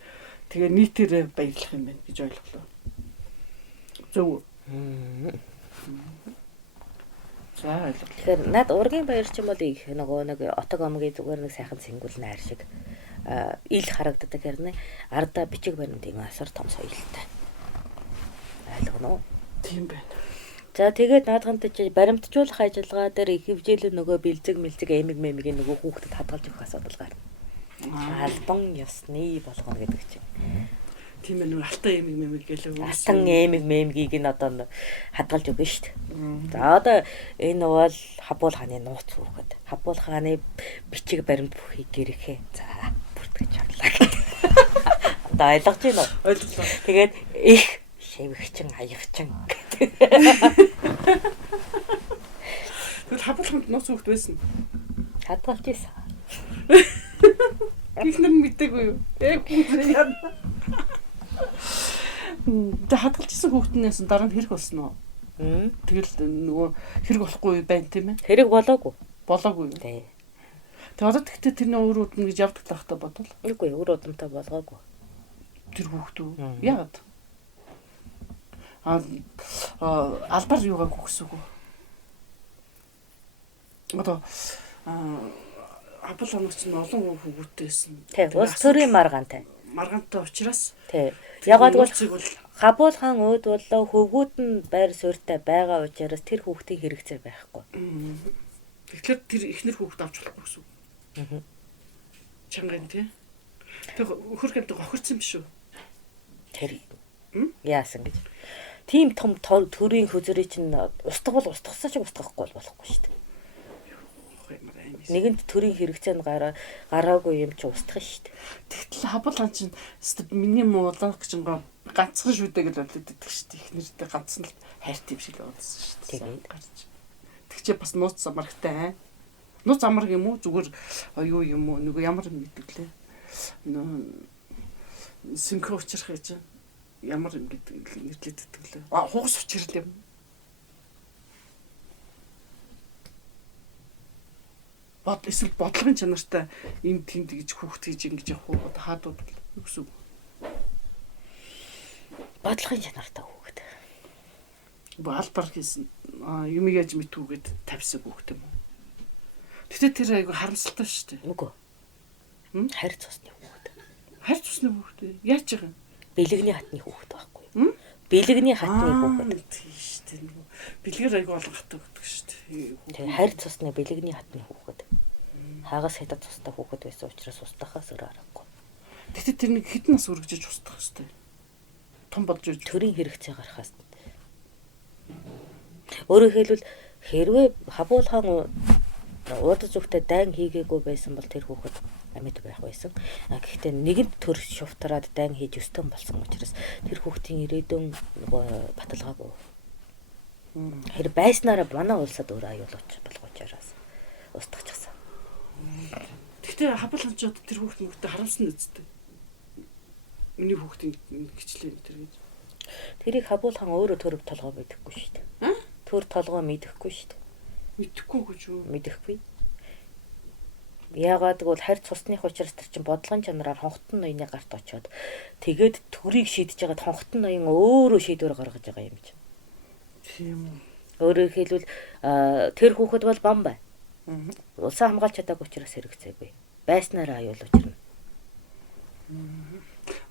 тэгээ нийтээр баярлах юм байна гэж ойлголоо. Зөв. За ойлголоо. Тэгэхээр над ургийн баяр ч юм бол их нөгөө нэг отог омгийн зүгээр нэг сайхан сэнгүүл найр шиг ил харагддаг хэрнээ ардаа бичиг баримт юм асар том соёлтой. Ойлгоно уу? Тийм байна. За тэгээд наадхантай чи баримтжуулах ажиллагаа дээр их хэмжээний нөгөө бэлзэг эмэг нөгөө хүүхдэд хадгалж өгөх асуудал гарна. Албан ёсны болгоно гэдэг чинь. Тийм ээ, алтан эмэг гэлээ. Алтан эмэг нь одоо хадгалж өгнө шүү дээ. За одоо энэ бол Хабуул хааны нууц хүүхэд. Хабуул хааны бичиг баримт бүхий гэрхээ. За бүртгэж авлаа. Одоо ойлгож байна уу? Ойлголоо. Тэгээд их шивгчин аягчин. Тэгэл хабуулханд нууц хүүхэд байсан. Хадгалж ийсэн. Ихнэр нь мэдээгүй юу? Яг бүгд яана. Тэ хадгалжсэн хүүхднээс дараа нь хэрэг болсон уу? Тэгэл нөгөө хэрэг болохгүй байна тийм ээ. Хэрэг болоогүй. Болоогүй юу? Тий. Тэг одоо тэгтээ тэрний өөр удам гэж явдаг талахтаа бодвол. Үгүй өөр удамтай болгоогүй. Тэр хүүхдүү яагаад? Албар юугаа гүгсэв. Одоо Хабуул хоногч нь олон хүүхдтэйсэн. Тий, улс төрийн маргаантай. Маргаантай учраас. Тий. Ягаад гэвэл Хабуул хаан өөд болоо хөвгүүд нь байр суурьтай байгаа учраас тэр хүүхдийн хэрэгцээ байхгүй. Тэгэхээр тэр ихнэр хүүхд авч болохгүй гэсэн. Чанган тий. Тэг хөрх амт гохирцсан биш үү? Тэр яасан гэж. Тийм том төрийн хөзөрий чинь устгах шиг устгахгүй болохгүй шүү дээ. Нэгэнд төрийн хэрэгцээнд гараагүй юм чи устгах шүү дээ. Тэгтэл хабалан чинь миний муулах гэж ганцхан шүү дээ гэж болоод идэх шүү дээ. Их нэртэй ганцхан л хайрт юм шиг л бодсон шүү дээ. Тэгээд гарч. Тэгчээ бас нууц замархтай. Нууц замарх юм уу? Зүгээр юу юм уу? Нөгөө ямар юм гэдэг лээ. Синхро учрах гэж ямар юм гэдэг нэрлээд өгдөг лээ. Хугас учрал юм. Эсвэл бодлогын чанартай энд тэнд гэж хүүхд гэж ингэж явах уу? Хаадууд юу гэсэн үг? бодлогын чанартай хүүхэд. Албар хийсэн юм яаж мэдвүгээд тавьсан хүүхэд юм уу? Тэгтээ тэр айгу харамсалтай шүү дээ. Үгүй. Хайр цусны хүүхэд. Хайр цусны хүүхэд яаж байгаа юм? Бэлэгний хатны хүүхэд байхгүй юу? Бэлэгний хатны хүүхэд. Тийм шүү дээ. Бэлгээр айгу олон хатаа өгдөг шүү дээ. Тэгээ хайр цусны бэлэгний хатны хүүхэд. Хагас хятад цустай хүүхэд байсан учраас устгахаас өөр аргагүй. Тэгтээ тэр нэг хэдэн нас үргэлжиж устгах хэрэгтэй. Том болж ирж төрийн хэрэгцээ гарахаас. Өөрөөр хэлбэл хэрвээ хабуулхан урд зүгтээ дайн хийгээгүй байсан бол тэр хүүхэд амьд байх байсан. Гэхдээ нэгэнт төр шувтраад дайн хийж өстөн болсон учраас тэр хүүхдийн ирээдүйн баталгаагүй. Тэр байснараа манай улсад өөр аюулч болох учраас устгачихсан. Тэгтээ хабуулхан ч тэр хүүхдээ харамсна үсттэй. Миний хүүхдийн гिचлээ тэр гэж. Тэрийг хабуулхан өөрөө төрөв толгой мэдэхгүй шүү дээ. Төр толгой мэдэхгүй шүү дээ. Мэдэхгүй гэж юу? Мэдэхгүй. Яагаад гэвэл харь цусных учраас тэр чинь бодлогын чанараар хонхтон ноёны гарт очиод тэгээд төрийг шийдэж байгаад хонхтон ноён өөрөө шийдвэр гаргаж байгаа юм чинь. Тийм үү. Өөрөөр хэлбэл тэр хүүхэд бол бам бай. Улсаа хамгаалж чадаагүй учраас хэрэгцээгүй. Байснараа аюул учрна.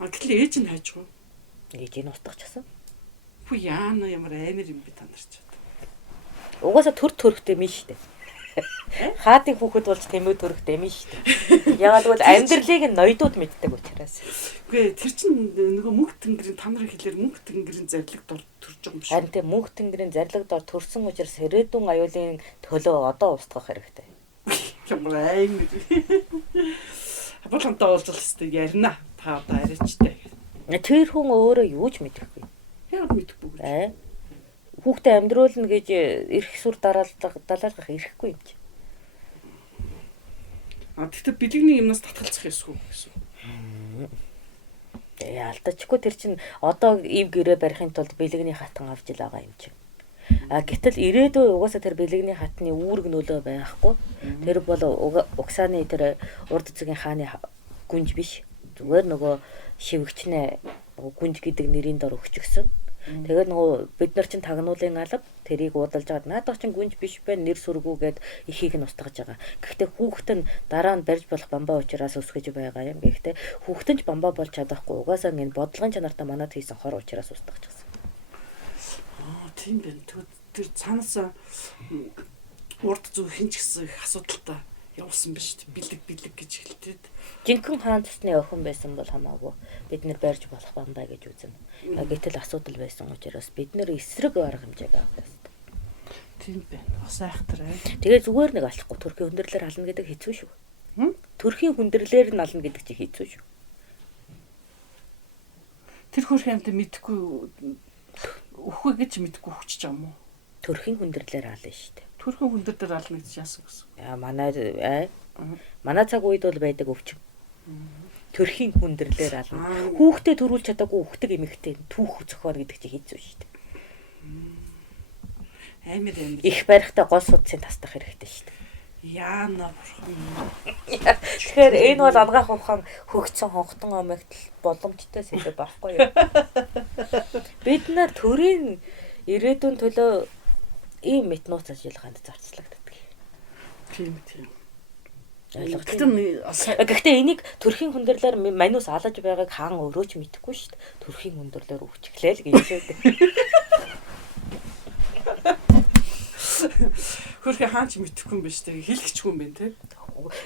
Гэтэл ээж нь хайжгүй. Ээж нь устгахчихсан. Хүү яана ямар амар юм бэ та нар ч. Угаасаа төр төрхтэй мэн шүү дээ. Хаадын хүүхэд болж тэмээ төрхтэй мэн шүү дээ. Яагаад гэвэл амьдралыг нь ноёдууд мэддэг учраас. Үгүй тэр чинь нөгөө мөнх тэнгэрийн та нарын хэлээр мөнх тэнгэрийн зарлиг дор төрж байгаа юм шиг. Харин тийм мөнх тэнгэрийн зарлиг дор төрсөн учраас ирээдүйн аюулын төлөө одоо устгах хэрэгтэй. Ямар амар. Хабуулхантай уулзах хэрэгтэй ярина. Та одоо арайчтай. Тэр хүн өөрөө юу ч мэдэхгүй. Яг мэдэхгүй гэж. Хүүхдээ амьдруулна гэж эрх сур далаалгах ирэхгүй юм чи. Тэгтээ бэлэгний юмнаас татгалзах ёсгүй гэсэн. Алдчихгүй тэр чинь одоо ив гэрээ барихын тулд бэлэгний хатан авч ил байгаа юм чи. Гэтэл ирээдүй угаасаа тэр бэлэгний хатны үүрэг нөлөө байхгүй. Тэр бол Угсааны тэр урд зэгийн хааны гүнж биш. Зүгээр нөгөө шивгчнээ гүнж гэдэг нэрийн дор өгчихсөн. Тэгээд нөгөө бид нар чинь тагнуулын алба тэрийг уудалж аваад наадах чинь гүнж биш байна нэр сүргүүгээд ихийг нь устгаж байгаа. Гэхдээ хүүхэд нь дараа нь барьж болох бамбаа учраас өсгөж байгаа юм. Гэхдээ хүүхэд нь ч бамбаа болж чадахгүй. Угаасаа энэ бодлогын чанартай манад хийсэн хор учраас устгажчихсан. Тийм байна. Тэр цаанаас урд зүг хинч гэсэн их асуудалтай явуулсан ба шүү дээ. Бэлэг гэж хэлтээд. Жинхэнэ хаан цусны охин байсан бол хамаагүй бид нэр барьж болох бамбаа гэж үзнэ. Гэтэл асуудал байсан учраас бид нэр эсрэг арга хэмжээг авах хэрэгтэй. Тийм байна. Бас айхтар. Тэгээ зүгээр нэг алахгүй төрхийн хүндрэлээр ална гэдэг хэцүү шүү. Төрхийн хүндрэлээр нь ална гэдэг чинь хэцүү шүү. Тэр хөрх юмтай мэдхгүй өхөө гэж мэдхгүй хүчиж байгаа юм уу? Төрхийн хүндрэлээр ална шүү дээ. Төрхийн хүндрэлээр ална гэж яасан гэсэн. Манай цаг үед бол байдаг өвчин. Төрхийн хүндрэлээр ална. Хүүхдээ төрүүлж чадаагүй хүүхдэг эмэгтэй түүх зохиор гэдэг чинь хэцүү шүү дээ. Амар. Их барихтаа гол судсын тасдах хэрэгтэй шүү дээ. Яана бурхан. Тэгэхээр энэ бол ангаах ухаан хөгцсөн хонхтон омогт боломжтой сэдв байхгүй юу? Бид нар төрийн ирээдүйн төлөө ийм метнууц ажиллагаанд зарцлагддаг. Тийм. Гэхдээ энийг төрхийн хүндрэлээр манус алж байгааг хаан өөрөө ч мэдэхгүй шүү дээ. Төрхийн хүндрэлээр өвчглээ л гэж шүү дээ. Хөрхи хаан ч мэдэхгүй юм биш үү? Хэлчихгүй юм байна те.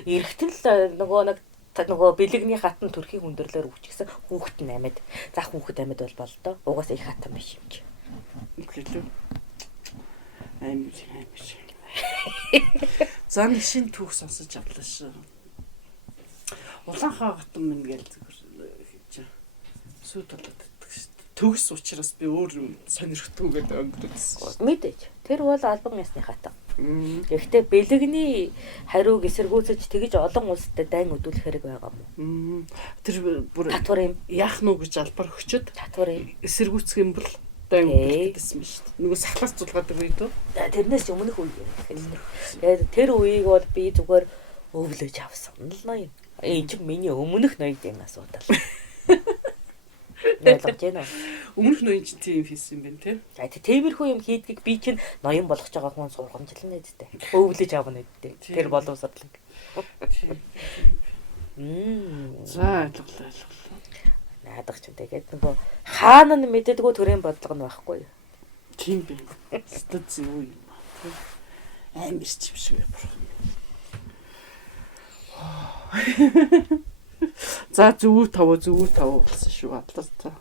Эрэхтэн л нөгөө бэлэгний хатан төрхийн хүндрэлээр өвчгсөн хүүхэд нь амьд. Зах хүүхэд амьд бол болдоо. Угаасаа их хатан биш юм чи. Үгүй ээ. Амар. За нэг шин түүх сонсож авлаа шүү. Улаанхаа гатан минь гээл зүгээр хийж сүйд болоод иддэг шүү дээ. Төгс учраас би өөр сонирхтгүйгээд өнгөрөөсөн. Мэдээж. Тэр бол албан ёсны хата. Гэхдээ бэлэгний хариуг эсэргүүцэж тэгж олон улсад дайн өдүүлэх хэрэг байгаа юм. Тэр бүр Татвар юм. яах нү гэж албар өгчөд Татвар юм. эсэргүүцэх юм бол дайн өдүүлэх гэсэн юм шүү дээ. Нөгөө сахлаас зулгаадаг үед үү? Тэрнээс өмнөх үе. Тэгээд тэр үеийг бол би зүгээр өвлөж авсан л ноён. Энэ чинь миний өмнөх ноёдын асуудал. Ойлгож байна уу? Өмнөх ноён чинь тийм хийсэн юм байна те. За тиймэрхүү юм хийдгийг би чинь ноён болгож байгаа хүн сургамжлна үсттэй. Өвлөж авна үсттэй. Тэр боловсрал. За ойлголоо. Наадах ч тэгээд нөгөө хаана нь мэддэггүй төрийн бодлого нь байхгүй юу? Тийм бэ. Өстө зөв юм аа. Амар ч юм шиг бурхан. За зүв тав болсон шүү атлаа.